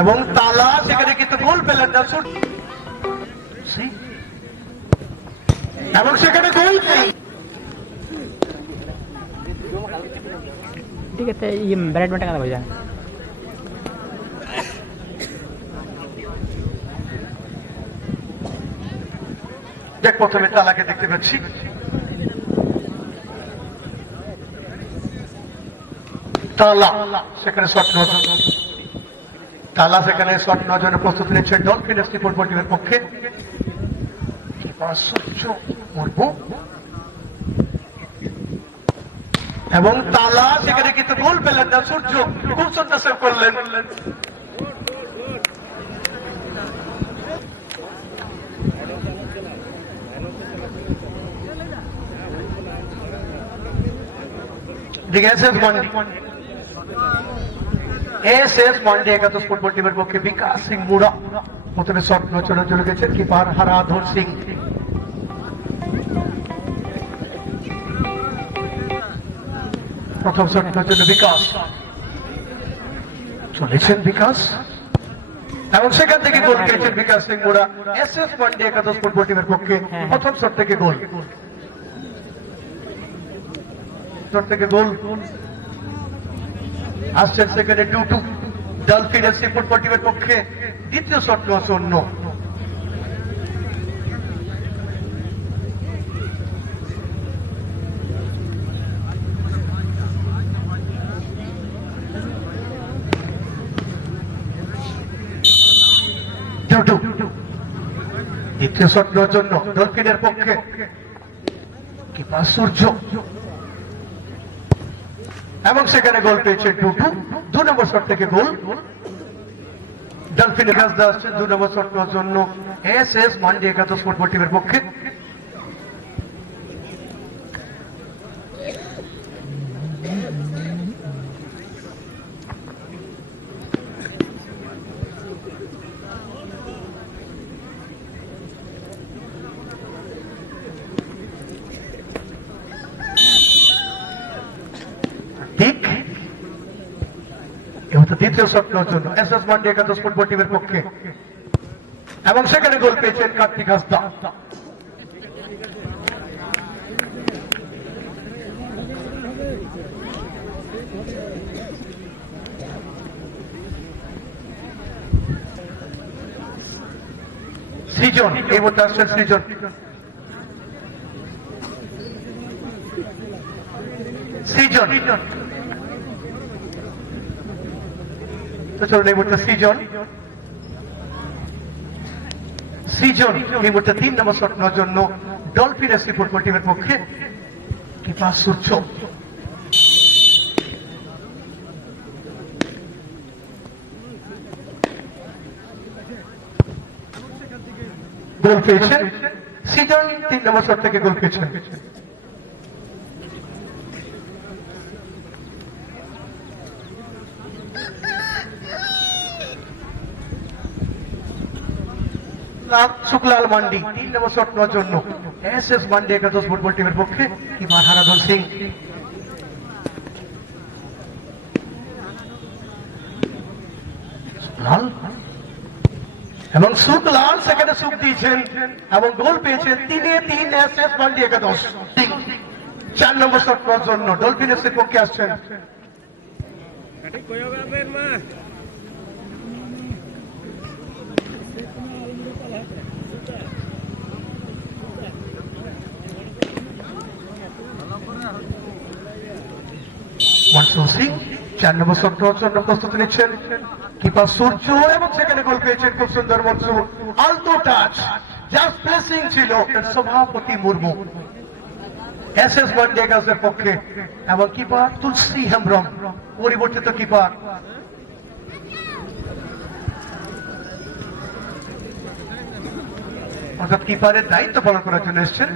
এবং তালা সেখানে কিন্তু গোল পেলেন না এবং সেখানে গোল নেই। ठीक है ये बैडमिंटन का भैया দেখ প্রথমে তালাকে দেখতে পাচ্ছি, তালা সেখানে শট নেওয়ার জন্য তালা সেখানে শট নেওয়ার জন্য প্রস্তুতি নিচ্ছেন ডলফিন এফসি ফুটবল টিমের পক্ষে। এবং তালা সেখানে কিন্তু গোল পেলেন না, সূর্য খুব সুন্দর সেভ করলেন। এসএস মান্ডি একাদশ ফুটবল টিমের পক্ষে বিকাশ সিং মুড়া প্রথমে শট নেওয়ার জন্য গেছেন কিপার হারাধর সিং। প্রথম শট নেওয়ার জন্য বিকাশ চলেছেন বিকাশ এবং সেখান থেকে গোল খেয়েছেন বিকাশ সিং মুড়া। এসএস মান্ডি একাদশ ফুটবল টিমের পক্ষে প্রথম শট থেকে গোল, থেকে গোল আসছেন সেকেন্ডে 2-2 ডলফিন এফসি ফুটবল টিমের পক্ষে দ্বিতীয় শট নেওয়া শূন্য। দ্বিতীয় শট নেওয়ার জন্য ডলফিনের পক্ষে কিপার সূর্য এবং সেখানে গোল পেয়েছে 2-2 2 নম্বর শট থেকে গোল। ডলফিনের কাছে আসছে 2 নম্বর শট নেওয়ার জন্য এসএস মান্ডি একাদশ ফুটবল টিমের পক্ষে। দ্বিতীয় শট নেওয়ার জন্য এসএস মান্ডি একাদশ ফুটবল টিমের পক্ষে এবং সেখানে গোল পেয়েছেন কার্তিক হাসদা। সৃজন এই মুহূর্তে আসছেন সৃজন, সৃজন চলুন এই মুহূর্তে সৃজন সৃজন এই মুহূর্তে 3 নম্বর শট নেওয়ার জন্য ডলফিন এফসি ফুটবল টিমের পক্ষে কিপার সূর্য গোল পেয়েছেন। সৃজন 3 নম্বর শট থেকে গোল পেয়েছেন। শুক্লাল মান্ডি 3 নম্বর শট নেওয়ার জন্য এসএস মান্ডি একাদশ ফুটবল টিমের পক্ষে কিপার হারাধর সিং। এবং শুক্লাল সেখানে সুখ দিয়েছেন এবং গোল পেয়েছেন 3-3 এসএস মান্ডি একাদশ। 4 নম্বর শট নেওয়ার জন্য ডলফিন এফসির পক্ষে আসছেন মনসুর সিং। 4 নম্বর শট নেওয়ার জন্য প্রস্তুতি নিচ্ছেন কিপার সূর্য এবং সেখানে গোল পেয়েছেন খুব সুন্দর মনসুর। আলতো টাচ জাস্ট প্লেসিং ছিল সভাপতি মুর্মু এসএস মান্ডি একাদশের পক্ষে এবং কিপার তুলসী হেমব্রম পরিবর্তিত কিপার। অর্থাৎ কিপারের দায়িত্ব পালন করার জন্য এসছেন।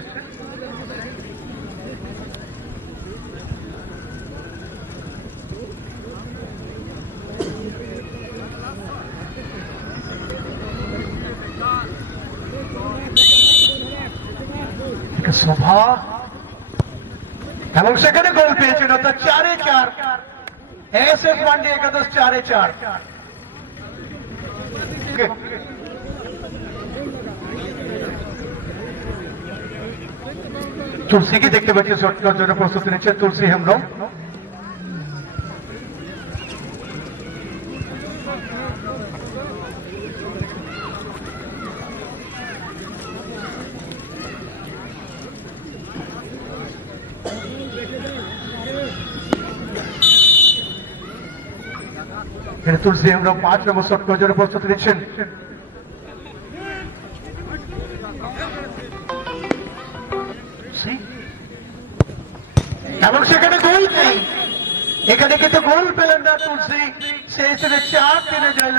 শোভা এবং সেখানে গোল পেয়েছেন অর্থাৎ 4-4 এসএস মান্ডি একাদশ 4-4। তুলসীকে দেখতে পাচ্ছি শট করার জন্য প্রস্তুতি নিচ্ছেন তুলসী হেমব্রম। তুলসী হেমব্রম 5 নম্বর শট করার জন্য প্রস্তুতি নিচ্ছেন। এবং সেখানে গোল নেই, এখানে কিন্তু গোল পেলেন না তুলসী, সে হিসেবে 4-3 জয়।